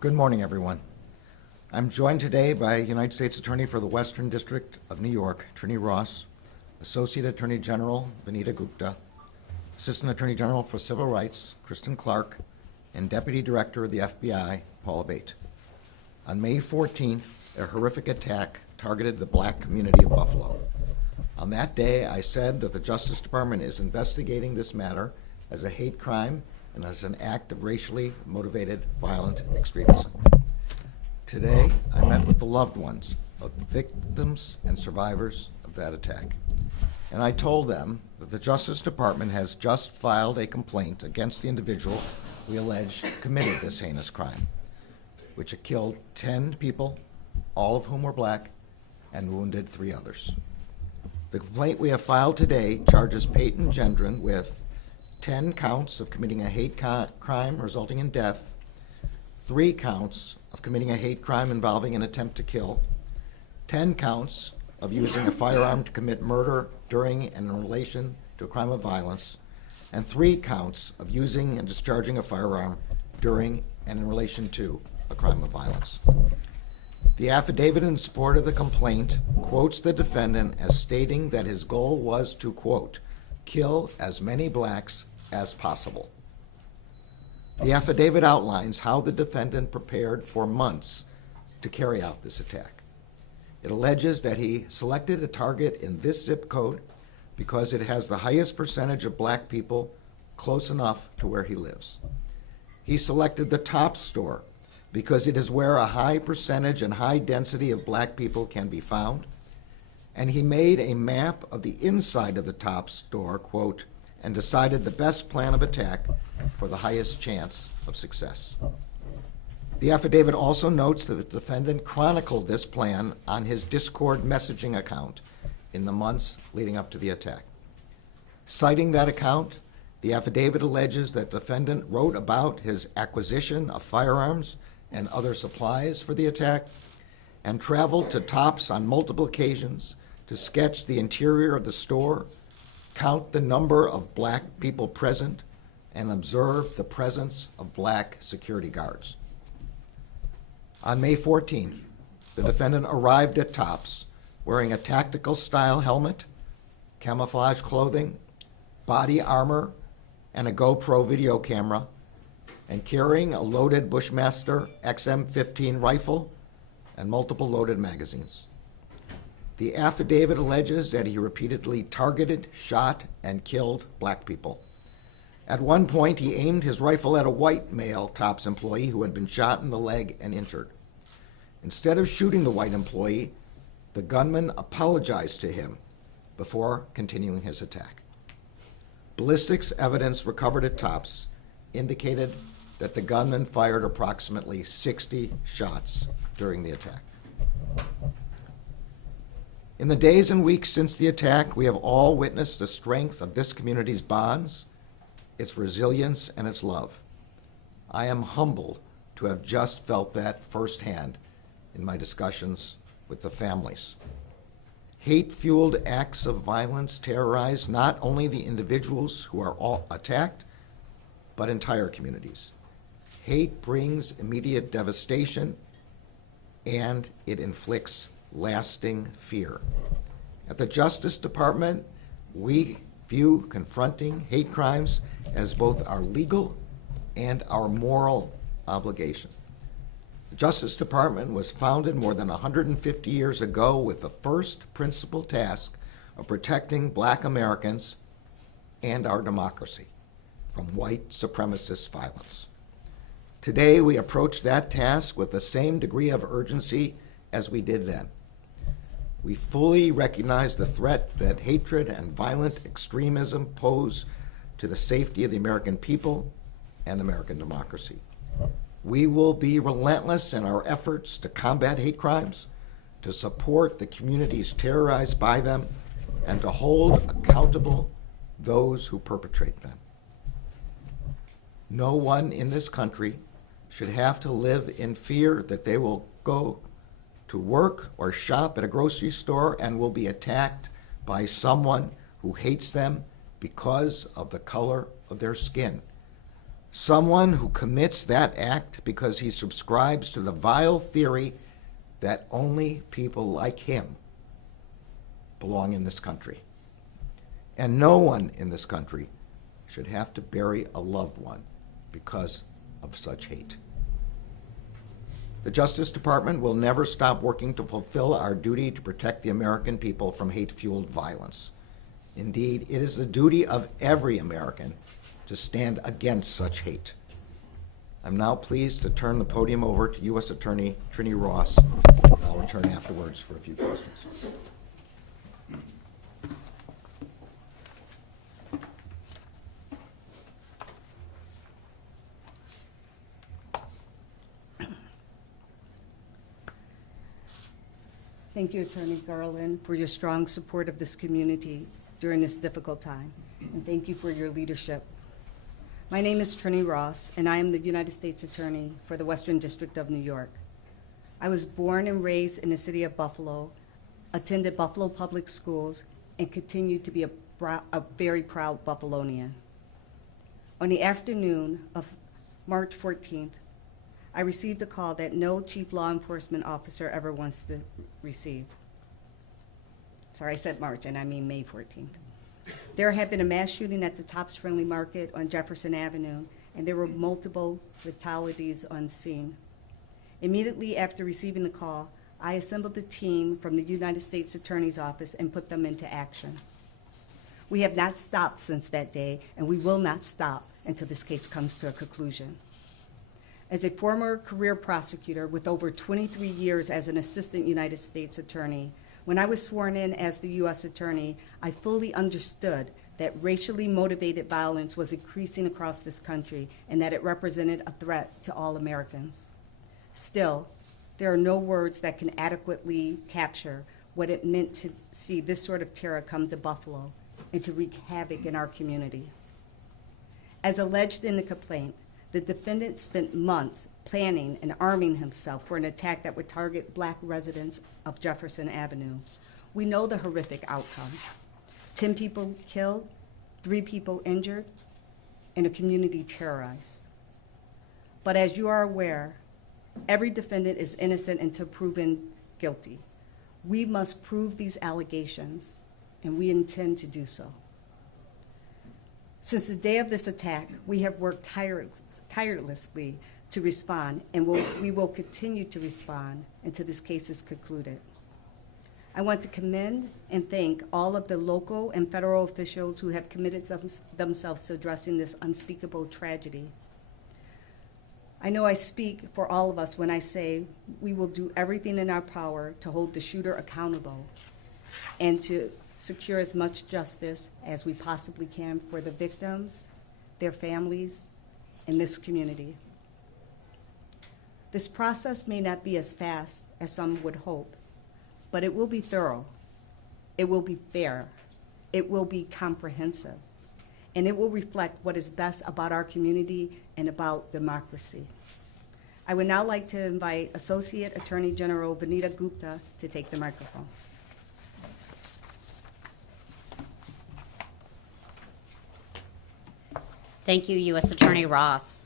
Good morning, everyone. I'm joined today by United States Attorney for the Western District of New York, Trini Ross, Associate Attorney General, Vanita Gupta, Assistant Attorney General for Civil Rights, Kristen Clark, and Deputy Director of the FBI, Paula Bate. On May 14th, a horrific attack targeted the black community of Buffalo. On that day, I said that the Justice Department is investigating this matter as a hate crime and as an act of racially motivated violent extremism. Today, I met with the loved ones of the victims and survivors of that attack. And I told them that the Justice Department has just filed a complaint against the individual we allege committed this heinous crime, which had killed 10 people, all of whom were black, and wounded 3 others. The complaint we have filed today charges Peyton Gendron with 10 counts of committing a hate crime resulting in death, 3 counts of committing a hate crime involving an attempt to kill, 10 counts of using a firearm to commit murder during and in relation to a crime of violence, and 3 counts of using and discharging a firearm during and in relation to a crime of violence. The affidavit in support of the complaint quotes the defendant as stating that his goal was to, quote, kill as many blacks as possible. The affidavit outlines how the defendant prepared for months to carry out this attack. It alleges that he selected a target in this zip code because it has the highest percentage of black people close enough to where he lives. He selected the Tops store because it is where a high percentage and high density of black people can be found. And he made a map of the inside of the Tops store, quote, and decided the best plan of attack for the highest chance of success. The affidavit also notes that the defendant chronicled this plan on his Discord messaging account in the months leading up to the attack. Citing that account, the affidavit alleges that the defendant wrote about his acquisition of firearms and other supplies for the attack and traveled to Tops on multiple occasions to sketch the interior of the store, count the number of black people present, and observe the presence of black security guards. On May 14th, the defendant arrived at Tops wearing a tactical style helmet, camouflage clothing, body armor, and a GoPro video camera, and carrying a loaded Bushmaster XM15 rifle and multiple loaded magazines. The affidavit alleges that he repeatedly targeted, shot, and killed black people. At one point, he aimed his rifle at a white male Tops employee who had been shot in the leg and injured. Instead of shooting the white employee, the gunman apologized to him before continuing his attack. Ballistics evidence recovered at Tops indicated that the gunman fired approximately 60 shots during the attack. In the days and weeks since the attack, we have all witnessed the strength of this community's bonds, its resilience, and its love. I am humbled to have just felt that firsthand in my discussions with the families. Hate-fueled acts of violence terrorize not only the individuals who are all attacked, but entire communities. Hate brings immediate devastation, and it inflicts lasting fear. At the Justice Department, we view confronting hate crimes as both our legal and our moral obligation. The Justice Department was founded more than 150 years ago with the first principal task of protecting black Americans and our democracy from white supremacist violence. Today, we approach that task with the same degree of urgency as we did then. We fully recognize the threat that hatred and violent extremism pose to the safety of the American people and American democracy. We will be relentless in our efforts to combat hate crimes, to support the communities terrorized by them, and to hold accountable those who perpetrate them. No one in this country should have to live in fear that they will go to work or shop at a grocery store and will be attacked by someone who hates them because of the color of their skin. Someone who commits that act because he subscribes to the vile theory that only people like him belong in this country. And no one in this country should have to bury a loved one because of such hate. The Justice Department will never stop working to fulfill our duty to protect the American people from hate-fueled violence. Indeed, it is the duty of every American to stand against such hate. I'm now pleased to turn the podium over to U.S. Attorney Trini Ross. I'll return afterwards for a few questions. Thank you, Attorney Garland, for your strong support of this community during this difficult time, and thank you for your leadership. My name is Trini Ross, and I am the United States Attorney for the Western District of New York. I was born and raised in the city of Buffalo, attended Buffalo Public Schools, and continue to be a very proud Buffalonian. On the afternoon of March 14th, I received a call that no chief law enforcement officer ever wants to receive. Sorry, I said March, and I mean May 14th. There had been a mass shooting at the Tops Friendly Market on Jefferson Avenue, and there were multiple fatalities on scene. Immediately after receiving the call, I assembled a team from the United States Attorney's Office and put them into action. We have not stopped since that day, and we will not stop until this case comes to a conclusion. As a former career prosecutor with over 23 years as an assistant United States attorney, when I was sworn in as the U.S. Attorney, I fully understood that racially motivated violence was increasing across this country and that it represented a threat to all Americans. Still, there are no words that can adequately capture what it meant to see this sort of terror come to Buffalo and to wreak havoc in our community. As alleged in the complaint, the defendant spent months planning and arming himself for an attack that would target Black residents of Jefferson Avenue. We know the horrific outcome. 10 people killed, 3 people injured, and a community terrorized. But as you are aware, every defendant is innocent until proven guilty. We must prove these allegations, and we intend to do so. Since the day of this attack, we have worked tirelessly to respond, and we will continue to respond until this case is concluded. I want to commend and thank all of the local and federal officials who have committed themselves to addressing this unspeakable tragedy. I know I speak for all of us when I say we will do everything in our power to hold the shooter accountable and to secure as much justice as we possibly can for the victims, their families, and this community. This process may not be as fast as some would hope, but it will be thorough, it will be fair, it will be comprehensive, and it will reflect what is best about our community and about democracy. I would now like to invite Associate Attorney General Vanita Gupta to take the microphone. Thank you, U.S. Attorney Ross.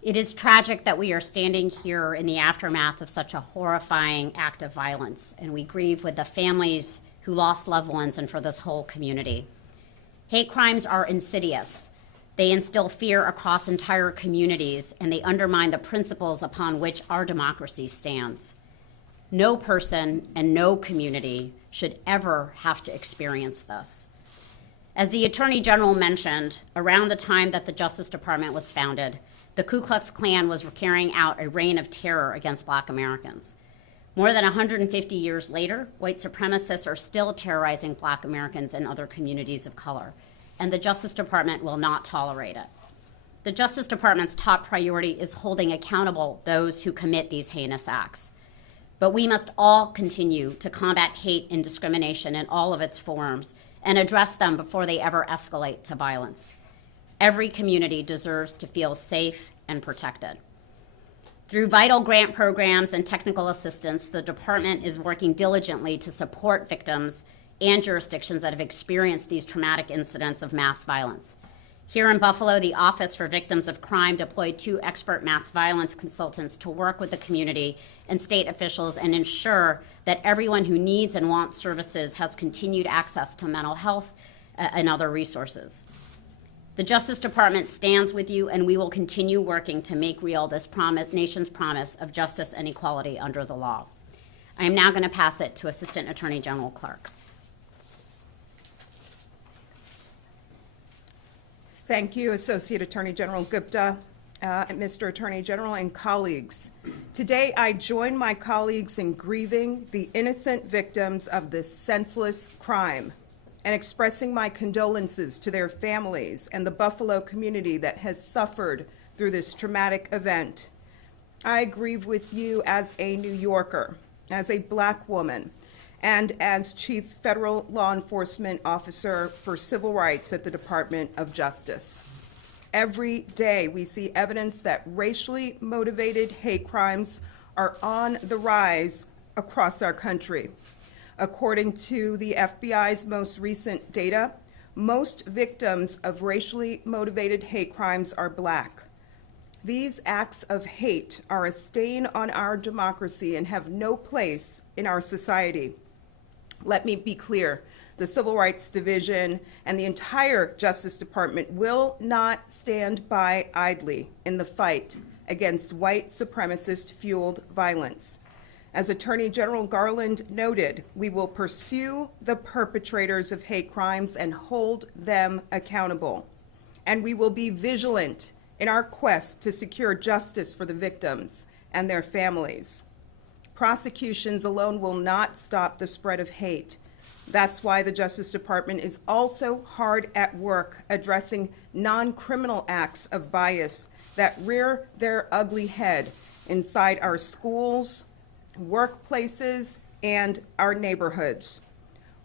It is tragic that we are standing here in the aftermath of such a horrifying act of violence, and we grieve with the families who lost loved ones and for this whole community. Hate crimes are insidious. They instill fear across entire communities, and they undermine the principles upon which our democracy stands. No person and no community should ever have to experience this. As the Attorney General mentioned, around the time that the Justice Department was founded, the Ku Klux Klan was carrying out a reign of terror against Black Americans. More than 150 years later, white supremacists are still terrorizing Black Americans and other communities of color, and the Justice Department will not tolerate it. The Justice Department's top priority is holding accountable those who commit these heinous acts. But we must all continue to combat hate and discrimination in all of its forms and address them before they ever escalate to violence. Every community deserves to feel safe and protected. Through vital grant programs and technical assistance, the department is working diligently to support victims and jurisdictions that have experienced these traumatic incidents of mass violence. Here in Buffalo, the Office for Victims of Crime deployed 2 expert mass violence consultants to work with the community and state officials and ensure that everyone who needs and wants services has continued access to mental health and other resources. The Justice Department stands with you, and we will continue working to make real this nation's promise of justice and equality under the law. I am now going to pass it to Assistant Attorney General Clark. Thank you, Associate Attorney General Gupta, Mr. Attorney General, and colleagues. Today, I join my colleagues in grieving the innocent victims of this senseless crime and expressing my condolences to their families and the Buffalo community that has suffered through this traumatic event. I grieve with you as a New Yorker, as a Black woman, and as Chief Federal Law Enforcement Officer for Civil Rights at the Department of Justice. Every day we see evidence that racially motivated hate crimes are on the rise across our country. According to the FBI's most recent data, most victims of racially motivated hate crimes are Black. These acts of hate are a stain on our democracy and have no place in our society. Let me be clear, the Civil Rights Division and the entire Justice Department will not stand by idly in the fight against white supremacist-fueled violence. As Attorney General Garland noted, we will pursue the perpetrators of hate crimes and hold them accountable. And we will be vigilant in our quest to secure justice for the victims and their families. Prosecutions alone will not stop the spread of hate. That's why the Justice Department is also hard at work addressing non-criminal acts of bias that rear their ugly head inside our schools, workplaces, and our neighborhoods.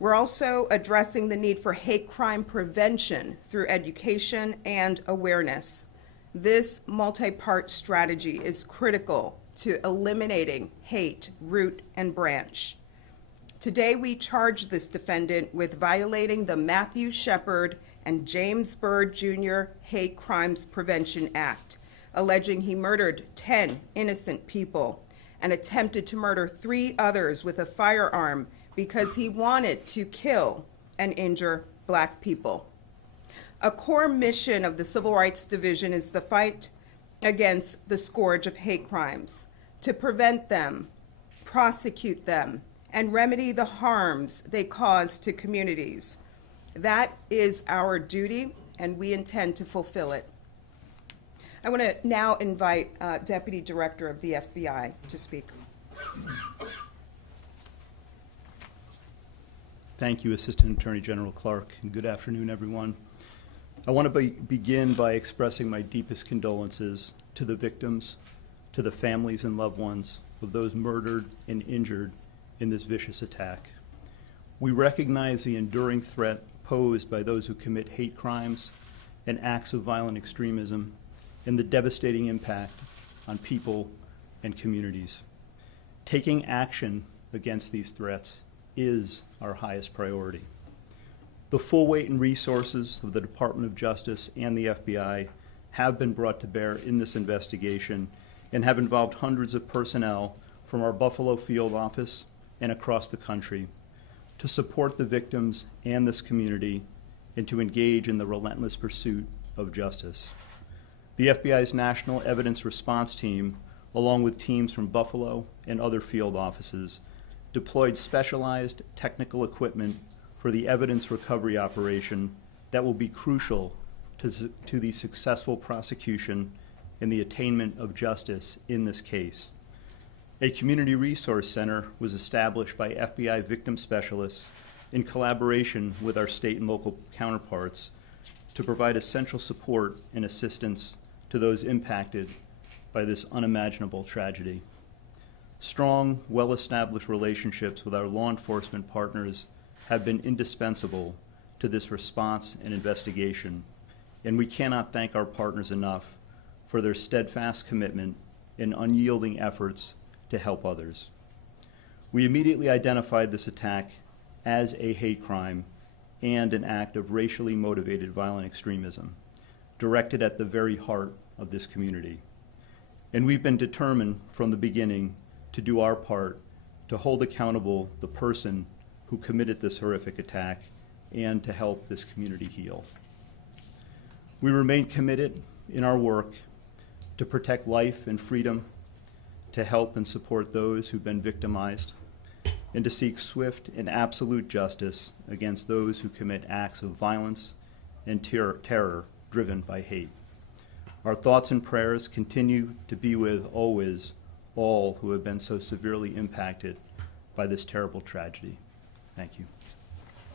We're also addressing the need for hate crime prevention through education and awareness. This multi-part strategy is critical to eliminating hate, root and branch. Today, we charge this defendant with violating the Matthew Shepard and James Byrd Jr. Hate Crimes Prevention Act, alleging he murdered 10 innocent people and attempted to murder 3 others with a firearm because he wanted to kill and injure Black people. A core mission of the Civil Rights Division is the fight against the scourge of hate crimes, to prevent them, prosecute them, and remedy the harms they cause to communities. That is our duty, and we intend to fulfill it. I want to now invite Deputy Director of the FBI to speak. Thank you, Assistant Attorney General Clark, and good afternoon, everyone. I want to begin by expressing my deepest condolences to the victims, to the families and loved ones of those murdered and injured in this vicious attack. We recognize the enduring threat posed by those who commit hate crimes and acts of violent extremism and the devastating impact on people and communities. Taking action against these threats is our highest priority. The full weight and resources of the Department of Justice and the FBI have been brought to bear in this investigation and have involved hundreds of personnel from our Buffalo field office and across the country to support the victims and this community and to engage in the relentless pursuit of justice. The FBI's National Evidence Response Team, along with teams from Buffalo and other field offices, deployed specialized technical equipment for the evidence recovery operation that will be crucial to the successful prosecution and the attainment of justice in this case. A community resource center was established by FBI victim specialists in collaboration with our state and local counterparts to provide essential support and assistance to those impacted by this unimaginable tragedy. Strong, well-established relationships with our law enforcement partners have been indispensable to this response and investigation, and we cannot thank our partners enough for their steadfast commitment and unyielding efforts to help others. We immediately identified this attack as a hate crime and an act of racially motivated violent extremism. directed at the very heart of this community. And we've been determined from the beginning to do our part to hold accountable the person who committed this horrific attack and to help this community heal. We remain committed in our work to protect life and freedom, to help and support those who've been victimized, and to seek swift and absolute justice against those who commit acts of violence and terror driven by hate. Our thoughts and prayers continue to be with always all who have been so severely impacted by this terrible tragedy. Thank you.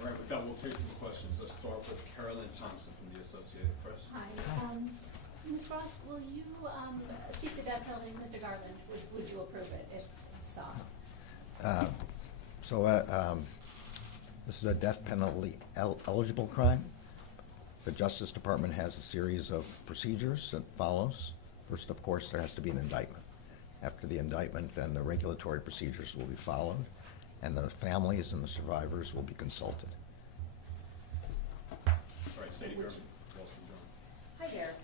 All right, with that, we'll take some questions. Let's start with Carolyn Thompson from the Associated Press. Hi. Ms. Ross, will you seek the death penalty, Mr. Garland? Would you approve it if so? This is a death penalty eligible crime. The Justice Department has a series of procedures that follows. First, of course, there has to be an indictment. After the indictment, then the regulatory procedures will be followed, and the families and the survivors will be consulted. All right, Sadie German, Wall Street Journal. Hi there.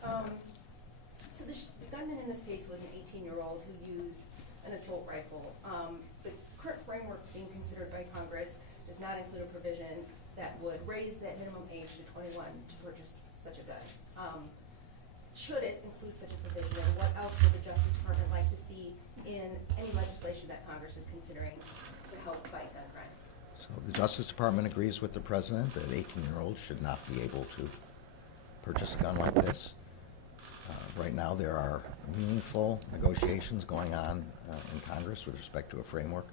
So the gunman in this case was an 18-year-old who used an assault rifle. The current framework being considered by Congress does not include a provision that would raise that minimum age to 21 to purchase such a gun. Should it include such a provision, and what else would the Justice Department like to see in any legislation that Congress is considering to help fight gun crime? So the Justice Department agrees with the President that 18-year-olds should not be able to purchase a gun like this. Right now, there are meaningful negotiations going on in Congress with respect to a framework,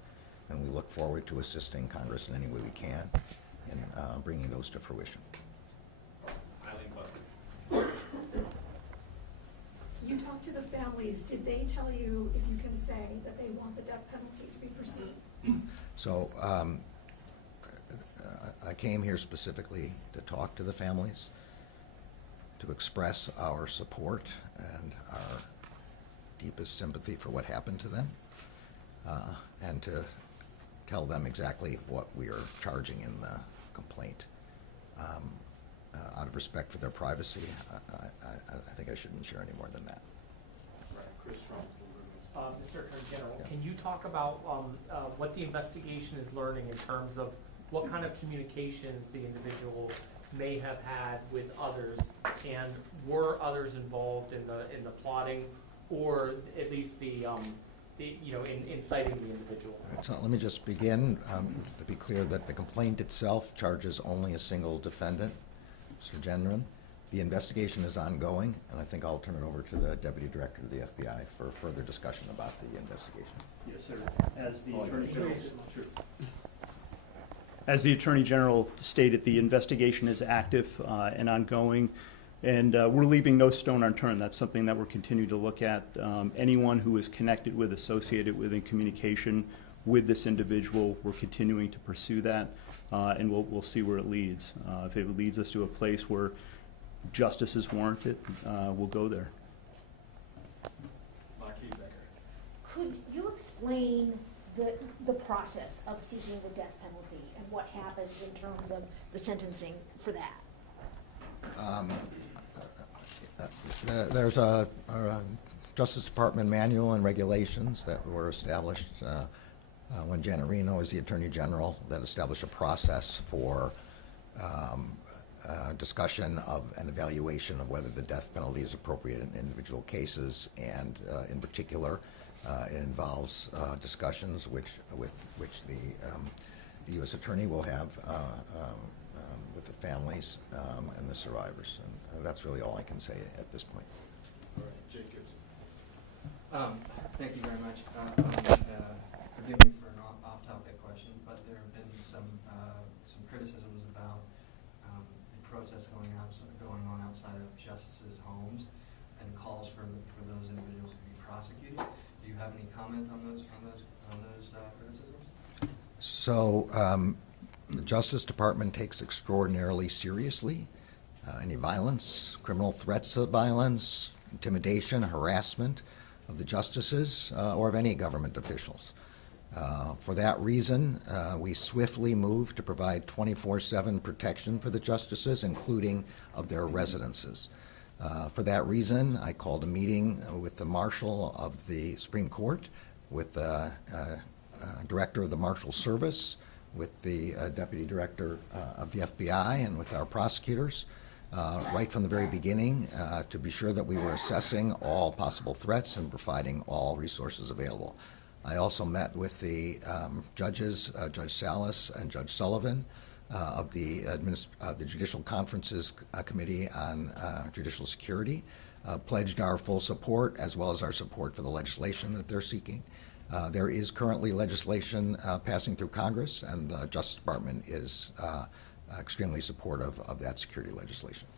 and we look forward to assisting Congress in any way we can in bringing those to fruition. Eileen Butler. You talked to the families. Did they tell you, if you can say, that they want the death penalty to be pursued? So I came here specifically to talk to the families, to express our support and our deepest sympathy for what happened to them, and to tell them exactly what we are charging in the complaint. Out of respect for their privacy, I think I shouldn't share any more than that. All right, Chris Strong. Mr. Attorney General, can you talk about what the investigation is learning in terms of what kind of communications the individual may have had with others, and were others involved in the plotting, or at least in inciting the individual? So let me just begin to be clear that the complaint itself charges only a single defendant, Mr. Gendron. The investigation is ongoing, and I think I'll turn it over to the Deputy Director of the FBI for further discussion about the investigation. Yes, sir. As the Attorney General stated, the investigation is active and ongoing, and we're leaving no stone unturned. That's something that we're continuing to look at. Anyone who is connected with, associated with, in communication with this individual, we're continuing to pursue that, and we'll see where it leads. If it leads us to a place where justice is warranted, we'll go there. Lockheed Becker. Could you explain the process of seeking the death penalty and what happens in terms of the sentencing for that? There's a Justice Department manual and regulations that were established when Janet Reno was the Attorney General that established a process for discussion of an evaluation of whether the death penalty is appropriate in individual cases, and in particular, it involves discussions with which the U.S. Attorney will have with the families and the survivors, and that's really all I can say at this point. All right, Jake Gibson. Thank you very much. Forgive me for an off-topic question, but there have been some criticisms about the protests going on outside of justices' homes, and calls for those individuals to be prosecuted. Do you have any comment on those criticisms? So the Justice Department takes extraordinarily seriously any violence, criminal threats of violence, intimidation, harassment of the justices or of any government officials. For that reason, we swiftly moved to provide 24/7 protection for the justices, including of their residences. For that reason, I called a meeting with the Marshal of the Supreme Court, with the Director of the Marshal Service, with the Deputy Director of the FBI, and with our prosecutors, right from the very beginning, to be sure that we were assessing all possible threats and providing all resources available. I also met with the judges, Judge Salas and Judge Sullivan, of the Judicial Conferences Committee on Judicial Security, pledged our full support as well as our support for the legislation that they're seeking. There is currently legislation passing through Congress, and the Justice Department is extremely supportive of that security legislation.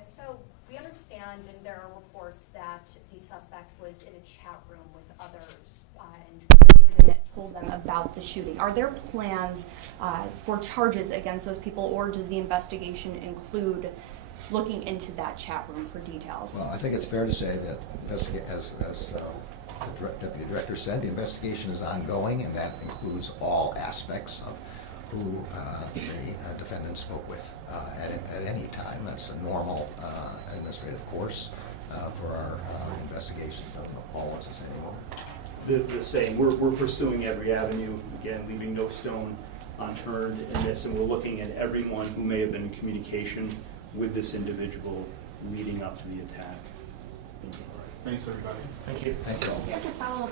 So we understand, and there are reports that the suspect was in a chat room with others and could have even told them about the shooting. Are there plans for charges against those people, or does the investigation include looking into that chat room for details? Well, I think it's fair to say that, as the Deputy Director said, the investigation is ongoing, and that includes all aspects of who the defendant spoke with at any time. That's a normal administrative course for our investigation. I don't know if Paul wants to say any more. The same. We're pursuing every avenue, again, leaving no stone unturned in this, and we're looking at everyone who may have been in communication with this individual leading up to the attack. Thanks, everybody. Thank you. Thank you all. As a follow-up